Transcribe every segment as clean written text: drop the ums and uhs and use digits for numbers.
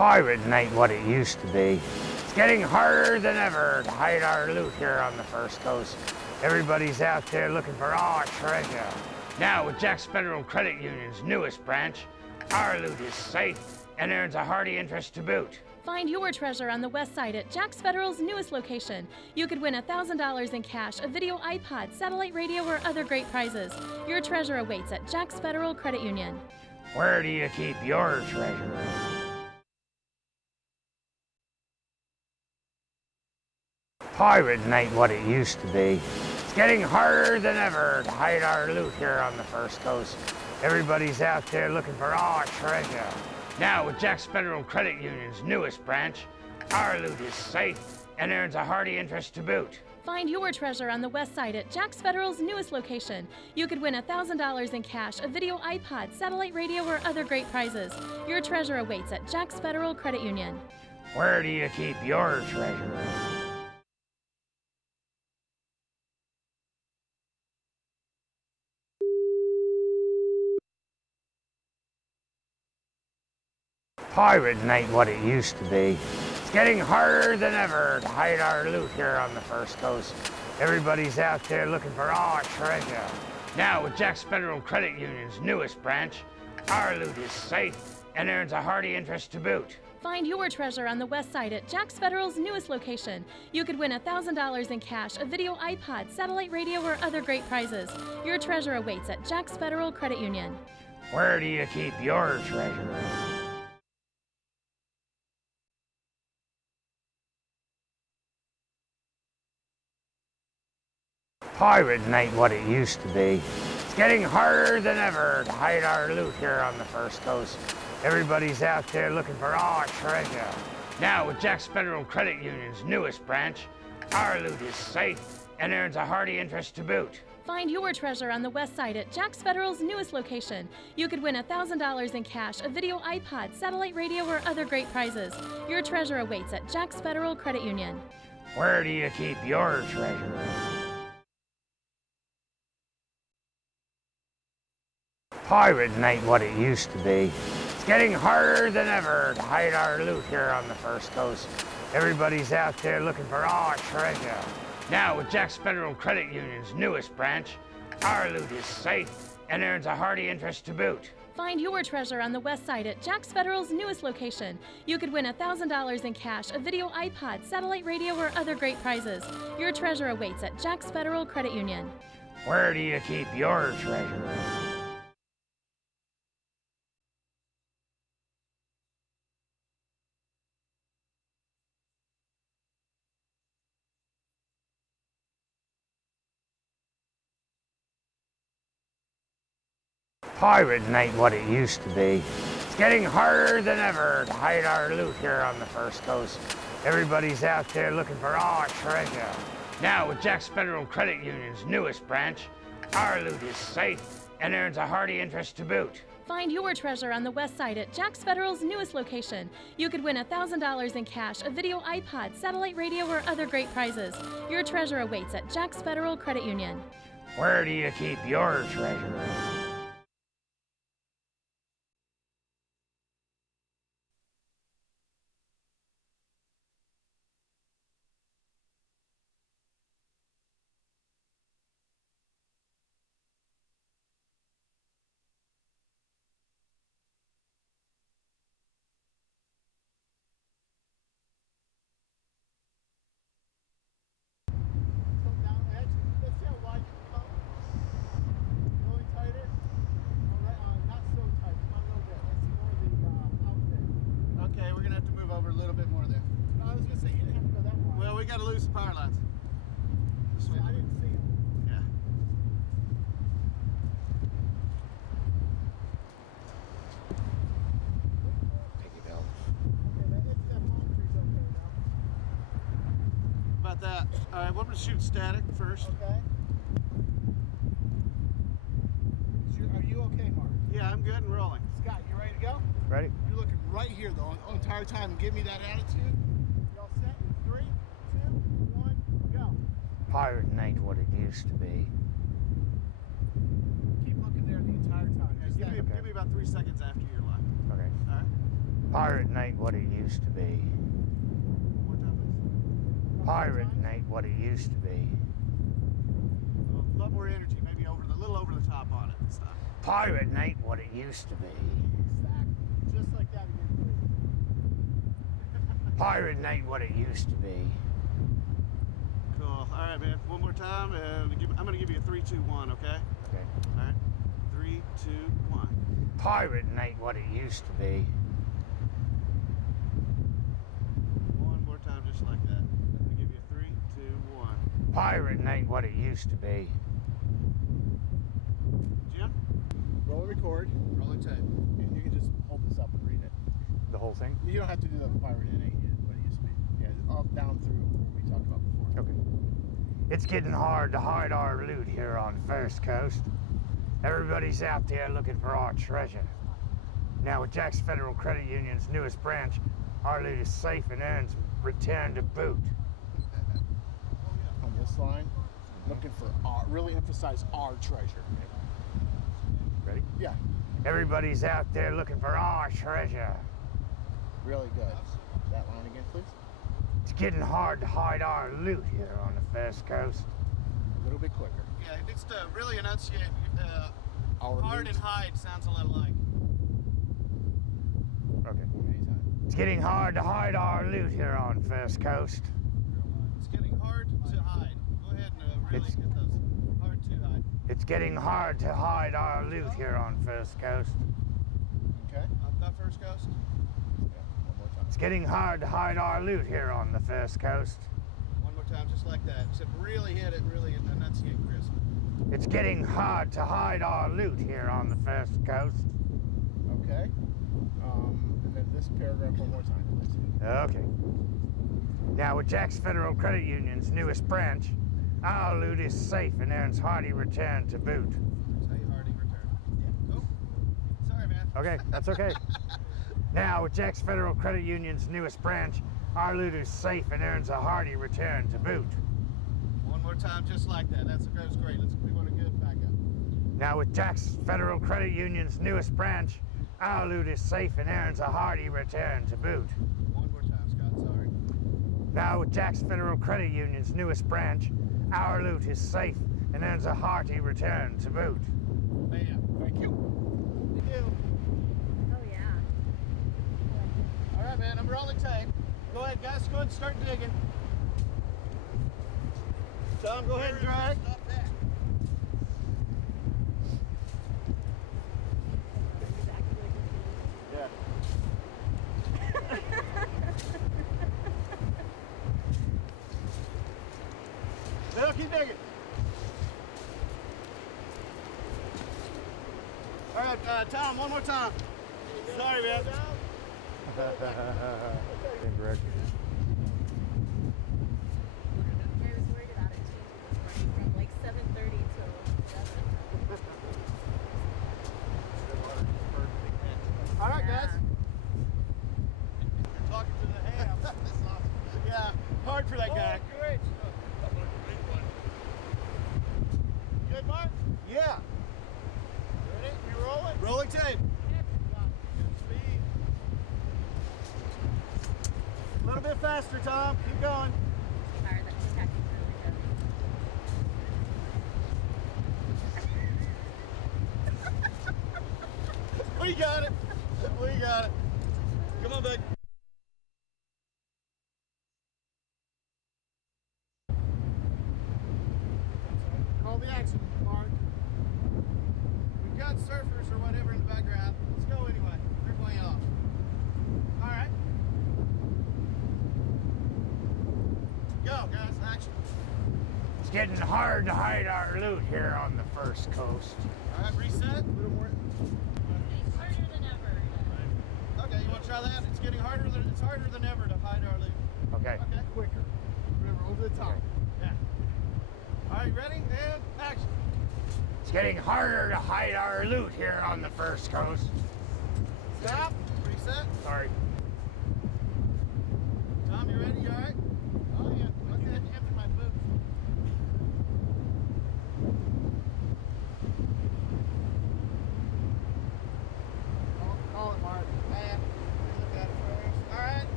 Pirating ain't what it used to be. It's getting harder than ever to hide our loot here on the First Coast. Everybody's out there looking for our treasure. Now with Jack's Federal Credit Union's newest branch, our loot is safe and earns a hearty interest to boot. Find your treasure on the west side at Jax Federal's newest location. You could win $1,000 in cash, a video iPod, satellite radio, or other great prizes. Your treasure awaits at Jax Federal Credit Union. Where do you keep your treasure? Pirating ain't what it used to be. It's getting harder than ever to hide our loot here on the First Coast. Everybody's out there looking for our treasure. Now with Jack's Federal Credit Union's newest branch, our loot is safe and earns a hearty interest to boot. Find your treasure on the west side at Jax Federal's newest location. You could win $1,000 in cash, a video iPod, satellite radio, or other great prizes. Your treasure awaits at Jax Federal Credit Union. Where do you keep your treasure? Pirating ain't what it used to be. It's getting harder than ever to hide our loot here on the First Coast. Everybody's out there looking for our treasure. Now with Jack's Federal Credit Union's newest branch, our loot is safe and earns a hearty interest to boot. Find your treasure on the west side at Jax Federal's newest location. You could win $1,000 in cash, a video iPod, satellite radio, or other great prizes. Your treasure awaits at Jax Federal Credit Union. Where do you keep your treasure? Pirating ain't what it used to be. It's getting harder than ever to hide our loot here on the First Coast. Everybody's out there looking for our treasure. Now with Jack's Federal Credit Union's newest branch, our loot is safe and earns a hearty interest to boot. Find your treasure on the west side at Jax Federal's newest location. You could win $1,000 in cash, a video iPod, satellite radio, or other great prizes. Your treasure awaits at Jax Federal Credit Union. Where do you keep your treasure? Pirating ain't what it used to be. It's getting harder than ever to hide our loot here on the First Coast. Everybody's out there looking for our treasure. Now with Jack's Federal Credit Union's newest branch, our loot is safe and earns a hearty interest to boot. Find your treasure on the west side at Jax Federal's newest location. You could win $1,000 in cash, a video iPod, satellite radio, or other great prizes. Your treasure awaits at Jax Federal Credit Union. Where do you keep your treasure? Pirating ain't what it used to be. It's getting harder than ever to hide our loot here on the First Coast. Everybody's out there looking for our treasure. Now with Jack's Federal Credit Union's newest branch, our loot is safe and earns a hearty interest to boot. Find your treasure on the west side at Jax Federal's newest location. You could win $1,000 in cash, a video iPod, satellite radio, or other great prizes. Your treasure awaits at Jax Federal Credit Union. Where do you keep your treasure? We got to lose the power lines. I didn't see it. Yeah. Piggy belt. Okay, that palm tree's okay now. About that. All right, we're going to shoot static first. Okay. Are you okay, Mark? Yeah, I'm good and rolling. Scott, you ready to go? Ready? You're looking right here the entire time and give me that attitude. You all set? In 3, 2, 1, go. Pirating ain't what it used to be. Keep looking there the entire time. Okay, give me about 3 seconds after your line. Okay. All right. Pirate ain't what it used to be. One more time, please. Pirate ain't what it used to be. A lot more energy, maybe a little over the top on it this time. Pirate ain't what it used to be. Exactly. Just like that again, please. Pirate ain't what it used to be. Cool. All right, man. One more time, and I'm going to give you a 3, 2, 1, okay? Okay. All right. 3, 2, 1. Pirate ain't what it used to be. One more time, just like that. I'm going to give you a 3, 2, 1. Pirate ain't what it used to be. Jim? Roll record, Rolling tape. and you can just hold this up and read it. The whole thing? You don't have to do the pirate in it, what it used to be. Yeah, all down through what we talked about before. Okay. It's getting hard to hide our loot here on First Coast. Everybody's out there looking for our treasure. Now with Jax Federal Credit Union's newest branch, our loot is safe and earns return to boot. On this line, looking for our, really emphasize our treasure. Ready? Yeah, Everybody's out there looking for our treasure. really good. That line again, please. It's getting hard to hide our loot here on the First Coast. A little bit quicker. Yeah, it needs to really enunciate. Our Hard loot. and hide sounds a lot alike. Okay. Anytime. It's getting hard to hide our loot here on First Coast. It's getting hard to hide. Go ahead and really It's- get those. Hard to hide. It's getting hard to hide our loot here on First Coast. Okay. I've got First Coast. Yeah, one more time. It's getting hard to hide our loot here on the First Coast. One more time, just like that. Except really hit it, really enunciate crisp. It's getting hard to hide our loot here on the First Coast. Okay. And then this paragraph one more time, please. Okay. Now with Jax Federal Credit Union's newest branch, our loot is safe and earns hearty return to boot. Say hearty return. Yeah. Oh, sorry, man. Okay, that's okay. Now with Jax Federal Credit Union's newest branch, our loot is safe and earns a hearty return to boot. One more time, just like that. That was great. We want to get back up. Now with Jax Federal Credit Union's newest branch, our loot is safe and earns a hearty return to boot. One more time, Scott. Sorry. Now with Jax Federal Credit Union's newest branch, our loot is safe and earns a hearty return to boot. Bam. Thank you. Thank you. Oh, yeah. All right, man. I'm rolling tape. Go ahead, guys. Go ahead and start digging. Tom, go ahead and drag. Yeah. Bill, keep digging. All right, Tom, one more time. Sorry, man. Incorrect. I was worried about it changing this morning from like 7:30 till 11. All right, Yeah. guys. You're talking to the ham. That's awesome. Yeah, hard for that guy. Great. Good, Mark? Yeah. Ready? We rolling? Rolling tape. Speed. A little bit faster, Tom. Keep going. Sorry, that was actually really good. We got it. We got it. Come on, bud. Roll the action, Mark. We've got surfers or whatever in the background. Let's go anyway. They're way off. All right. Go, guys. Action. It's getting hard to hide our loot here on the First Coast. All right, reset. A little more. It's harder than ever. Okay, you want to try that? It's getting harder than it's harder than ever to hide our loot. Okay. Okay. Quicker. Remember, over the top. Yeah. All right, ready? And action. It's getting harder to hide our loot here on the First Coast. Stop. Reset. Sorry. Tom, you ready? You all right? Oh yeah. Okay. After my boots. Call it, Mark. Man, look at it.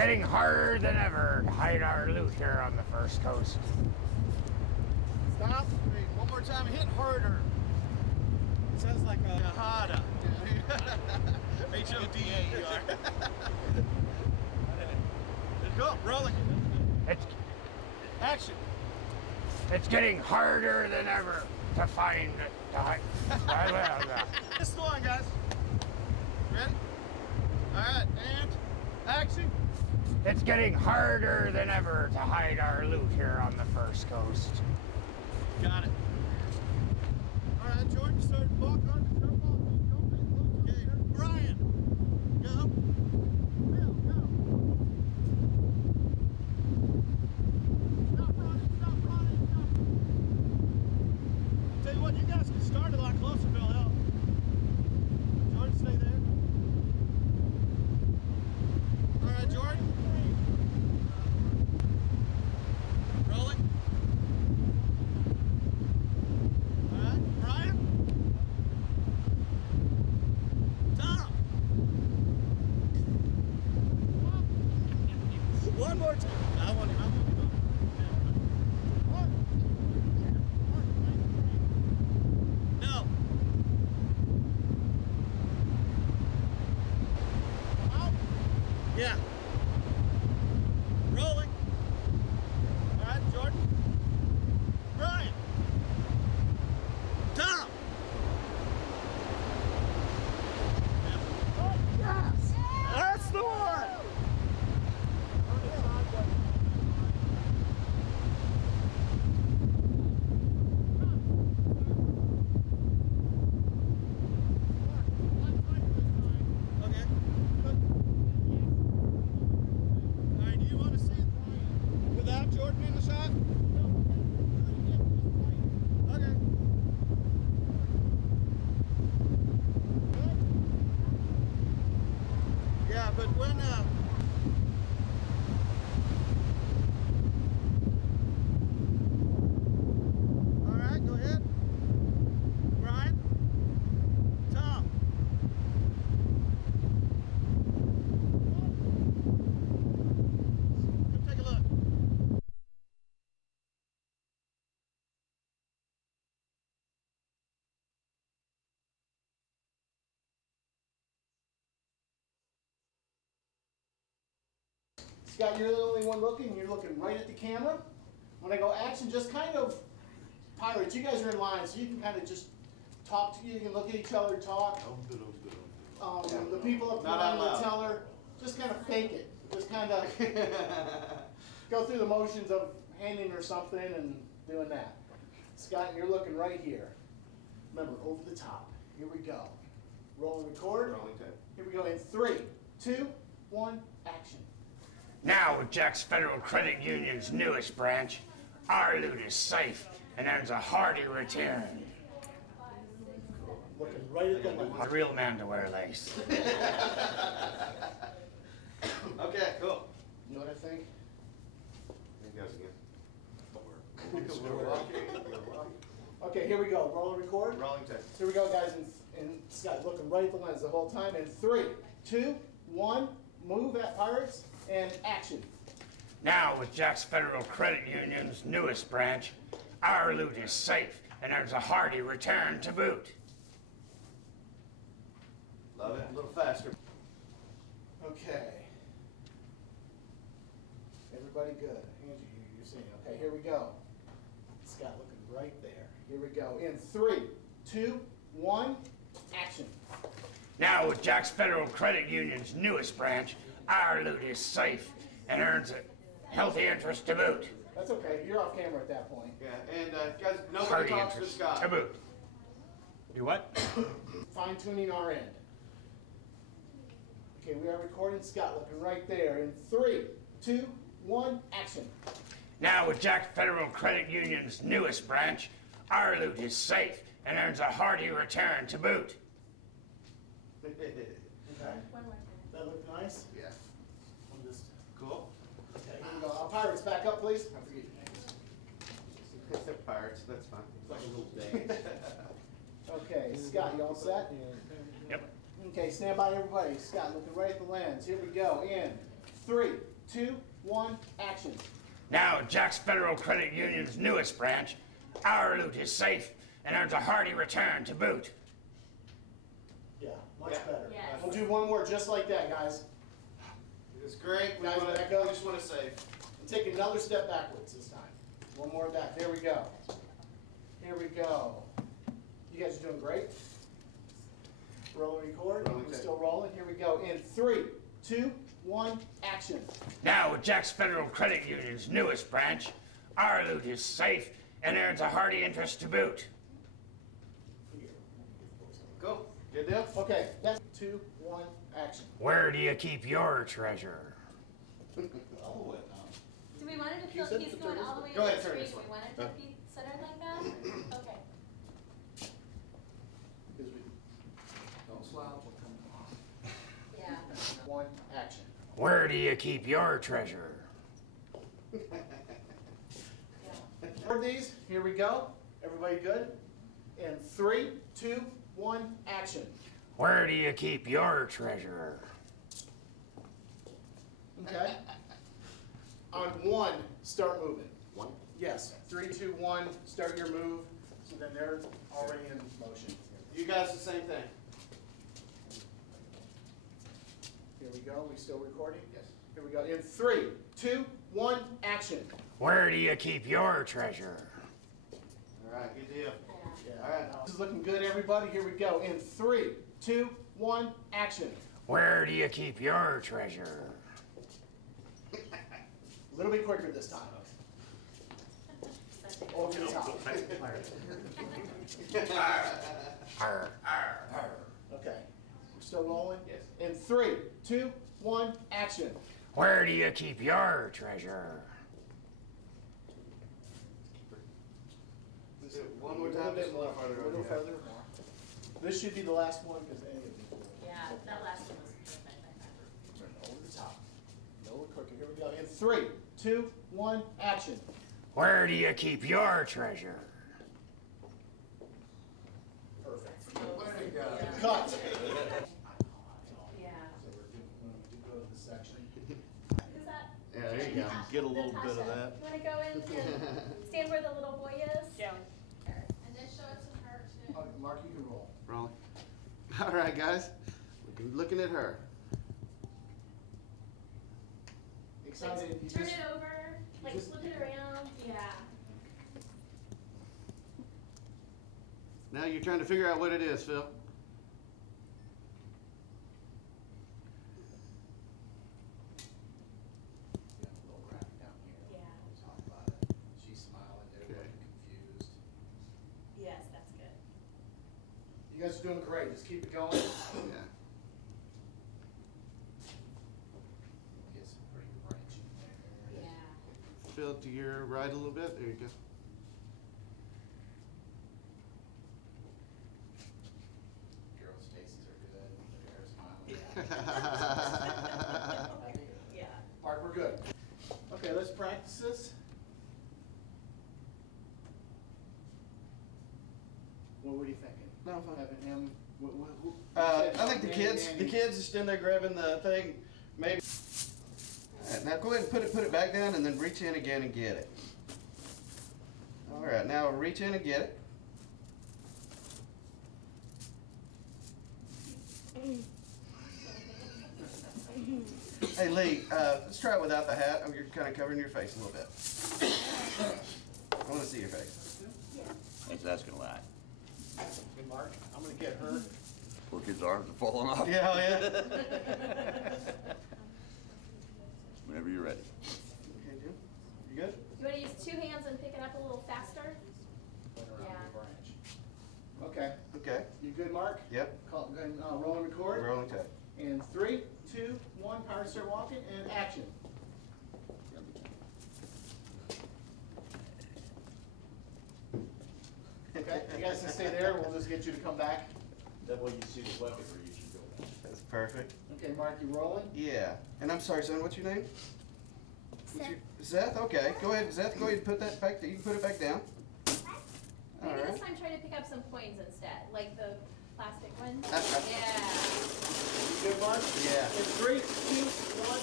getting harder than ever to hide our loot here on the First Coast. Stop. Wait, one more time. Hit harder. It sounds like a harder. H-O-D-A-E-R. Go, rolling. Action. It's getting harder than ever to find to hide. This is the one, guys. Ready? All right, and action. It's getting harder than ever to hide our loot here on the First Coast. Got it. All right, Jordan, start walk on. Jump off. Okay, Brian, go. Bill, go. Stop running, stop running, stop. Tell you what, you guys can start a lot closer, Bill. Help. Jordan, stay there. All right, Jordan. Rolling. All right, Brian. Tom. One more time. I want to go. No. Yeah. Rolling. All right, Jordan. Brian. Tom. Yes. That's the one. Okay. All right, do you want to see it without Jordan in the shot? Okay. Yeah, but when all right, go ahead. Brian. Tom. Come take a look. Scott, you're the only one looking. You're looking right at the camera. When I go action, just kind of, pirates, you guys are in line, so you can kind of just talk to you. You can look at each other, talk. The people up Not out behind the loud. teller, just kind of fake it. Just kind of go through the motions of handing her something and doing that. Scott, you're looking right here. Remember, over the top. Here we go. Roll and record. Rolling tape. Here we go in 3, 2, 1, action. Now with Jack's Federal Credit Union's newest branch, our loot is safe and earns a hearty return. Looking right at the lens. A real man to wear lace. Okay, cool. You know what I think? There goes again. Okay, here we go. Roll and record. Rolling tape. Here we go, guys. And Scott, looking right at the lens the whole time. In 3, 2, 1, move at pirates, and action. Now with Jack's Federal Credit Union's newest branch, our loot is safe and earns a hearty return to boot. Love it. A little faster. Okay. Everybody good. Angie, you're seeing. Okay, here we go. Scott, looking right there. Here we go. In 3, 2, 1, action. Now with Jack's Federal Credit Union's newest branch, our loot is safe and earns a healthy interest to boot. That's okay. You're off camera at that point. Yeah, and guys, nobody Hearty talks to interest Scott. to boot. Do what? Fine tuning our end. Okay, we are recording. Scott, looking right there. In 3, 2, 1, action. Now with Jack's Federal Credit Union's newest branch, our loot is safe and earns a hearty return to boot. Okay. That look nice? Yeah. I'm just. Cool. Okay, here we go. Pirates, back up, please. I forget your names. Pirates, that's fine. It's like a little dance. Okay, Scott, you all set? Yep. Okay, stand by, everybody. Scott, looking right at the lens. Here we go. In 3, 2, 1, action. Now, Jack's Federal Credit Union's newest branch, our loot is safe and earns a hearty return to boot. Yeah, much better. Yes. We'll do one more just like that, guys. It's great. We Guys, wanna- back up. we just want to save. And take another step backwards this time. One more back. There we go. Here we go. You guys are doing great. Roll and record. Rolling We're tape. still rolling. Here we go. In 3, 2, 1, action. Now, with Jack's Federal Credit Union's newest branch, our loot is safe and earns a hearty interest to boot. Go. Good deal? Okay, that's 2, 1, action. Where do you keep your treasure? All the way now. Do we want it to You feel said he's the going turn all the way Go to ahead, the turn street? this Do we way. want it to be centered like that? Okay. Don't slouch. Yeah. 1, action. Where do you keep your treasure? For these, here we go. Everybody good? In 3, 2, 1, action. Where do you keep your treasure? Okay? On 1, start moving. 1. Yes, 3, 2, 1, start your move. So then they're already in motion. You guys the same thing. Here we go. We still recording? Yes. Here we go. In 3, 2, 1, action. Where do you keep your treasure? All right. Good deal. Yeah. All right. This is looking good, everybody. Here we go. In 3, 2, 1, action. Where do you keep your treasure? A little bit quicker this time. Over the top. Arr. Okay. We're still rolling? Yes. In 3, 2, 1, action. Where do you keep your treasure? One more A time. little bit just more. farther A over little here. further more. This should be the last one because any of these will. Yeah, that last one was perfect. Turn over the top. A little quicker. Here we go. In 3, 2, 1, action. Where do you keep your treasure? Perfect. There you go. Cut. Yeah. So we're going to go to this section. Who's that? Yeah, there you go. Get a little bit of Natasha. that. You want to go in and stand where the little boy is? Yeah. And then show it to her too. Oh, Mark, you can roll. Rolling. All right, guys. Looking at her. Excited. You Turn just- it over, like just- flip it around. Yeah. Now you're trying to figure out what it is, Phil. We have a little graphic down here. Yeah. We'll talk about it. She's smiling. They're Okay. looking confused. Yes, that's good. You guys are doing great. Just keep it going. Yeah. Get some pretty wrench in there. Yeah. Phil, to your right a little bit. There you go. Girls' faces are good. They're smiling. Yeah. Mark, we're good. Okay, let's practice this. What are you thinking? No, I'm fine. Having him, who? I think the kids just in there grabbing the thing, maybe. All right, now go ahead and put it back down and then reach in again and get it. All right, now reach in and get it. Hey Lee, let's try it without the hat. You're kind of covering your face a little bit. I want to see your face. That's gonna lie. Hey, Mark, I'm gonna get her. Poor kid's arms are falling off. Yeah, yeah. Whenever you're ready. Okay, Jim, you good? You want to use 2 hands and pick it up a little faster? Put her Yeah. on the branch. Okay, Okay. you good, Mark? Yep. Call, go ahead and roll and record. Rolling tape. In 3, 2, 1, power start walking, and action. Okay, you guys can stay there, we'll just get you to come back. That way you see the weapon where you should go. That's perfect. Okay, Mark, you rolling? Yeah. And I'm sorry, son, what's your name? Seth, okay. Go ahead, Seth, go ahead and put that back, you can put it back down. All Maybe right. this time try to pick up some coins instead, like the plastic ones. Uh-huh. Yeah. You good, Mark? Yeah. In 3, 2, 1,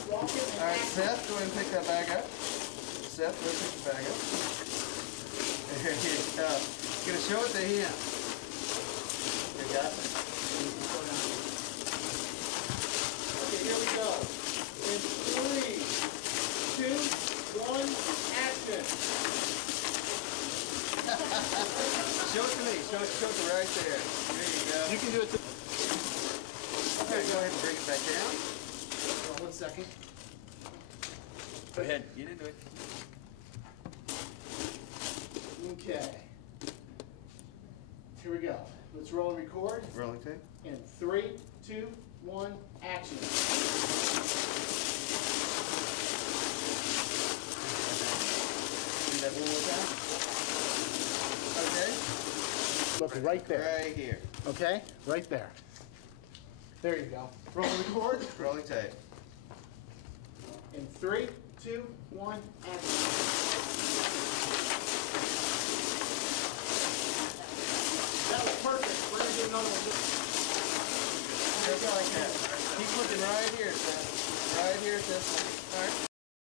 Walk it and All right, action. Seth, go ahead and pick that bag up. Seth, go pick the bag up. There you go. Gonna show it to him. You got it? Okay, here we go. In 3, 2, 1, action. Show it to me. Show it right there. There you go. You can do it. Okay, go ahead and bring it back down. Hold on 1 second. Go ahead. You didn't do it. Okay. Here we go. Let's roll and record. Rolling tape. In 3, 2, 1, action. Do that one more time. Okay. Look right there. Right here. Okay? Right there. There you go. Roll and record. Rolling tape. In 3, 2, 1, action. That was perfect. We're going to do another one. Just like that. Keep looking right here, Seth. Right here at this one. All right.